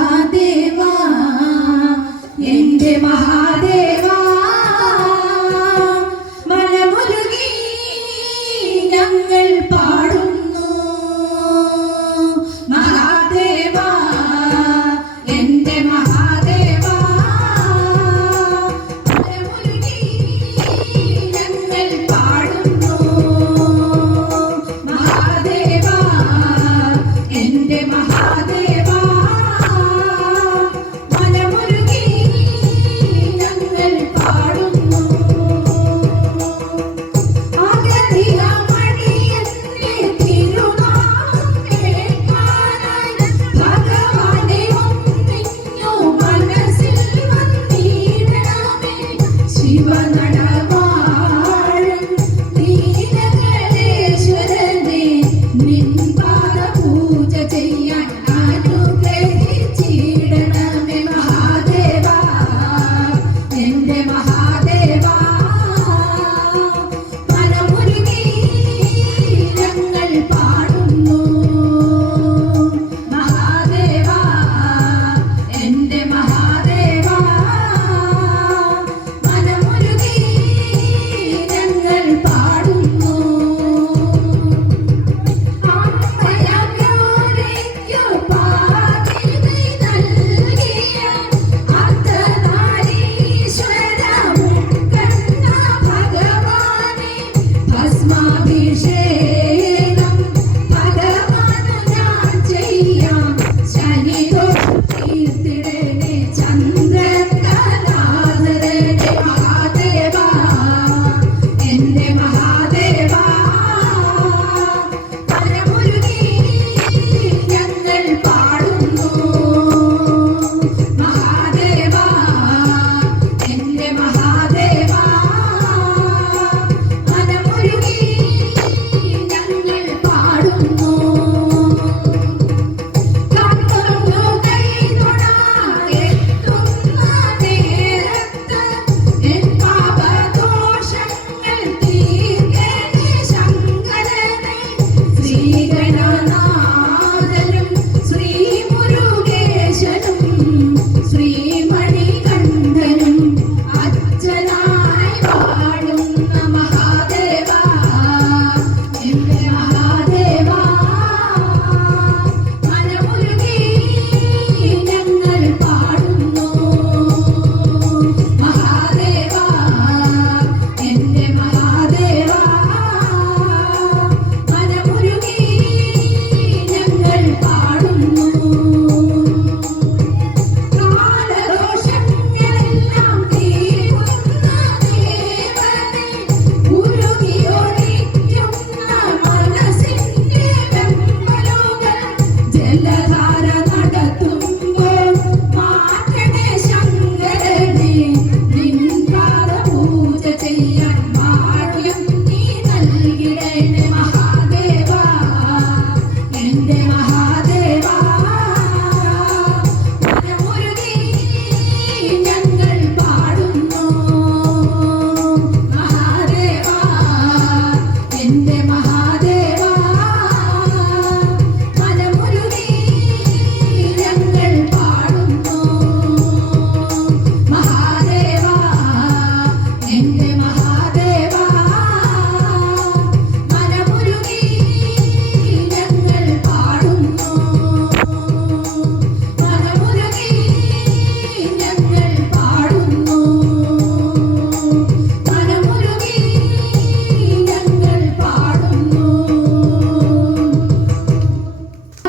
മഹാദേവാ എന്റെ മഹാദേവാ മനമുരുകി ഞങ്ങൾ പാടുന്നു മഹാദേവാ എന്റെ മഹാദേവാ മനമുരുകി ഞങ്ങൾ പാടുന്നു മഹാദേവാ എന്റെ മഹാദേവാ മനമുരുകി ഞങ്ങൾ പാടുന്നു ആഗ്രഹിയ മണിയന്റെ തിരുനാമം കേൾക്കാനായി ഭഗവാനെ ഒന്നിഞ്ഞു മനസ്സിൽ വന്നിടണമേ ശിവനടവാഴൻ ദീനകലേശ്വരനെ നിൻ പാദപൂജ ചെയ്യാൻ അനുഗ്രഹിച്ചിടണമേ മഹാദേവാ എന്റെ മഹാദേവാ മനമുരുകി ഞങ്ങൾ പാടുന്നു മഹാദേവാ എന്റെ മഹാദേവാ മനമുരുകി ഞങ്ങൾ പാടുന്നു അമ്മയമ്മയോരയ്ക്കു പാതിരി നൽകിയ അർദ്ധനാരീശ്വര മുക്കണ്ണ ഭഗവാനെ ഭസ്മാഭിഷേകം ഭഗവാനു ഞാൻ ചെയ്യാം ശനിദോഷം തീർത്തിടണേ ചന്ദ്രകലാധരനെ മഹാദേവാ എന്റെ മഹാദേവാ മനമുരുകി ഞങ്ങൾ പാടുന്നു മഹാദേവാ എന്റെ മഹാദേവാ മനമുരുകി ഞങ്ങൾ പാടുന്നു കണ്ണൊന്നു കൈതൊഴാനെത്തുന്ന നേരത്ത് എൻ പാപദോഷങ്ങൾ തീർക്കണേ ശങ്കരനെ ശ്രീഗണനാഥ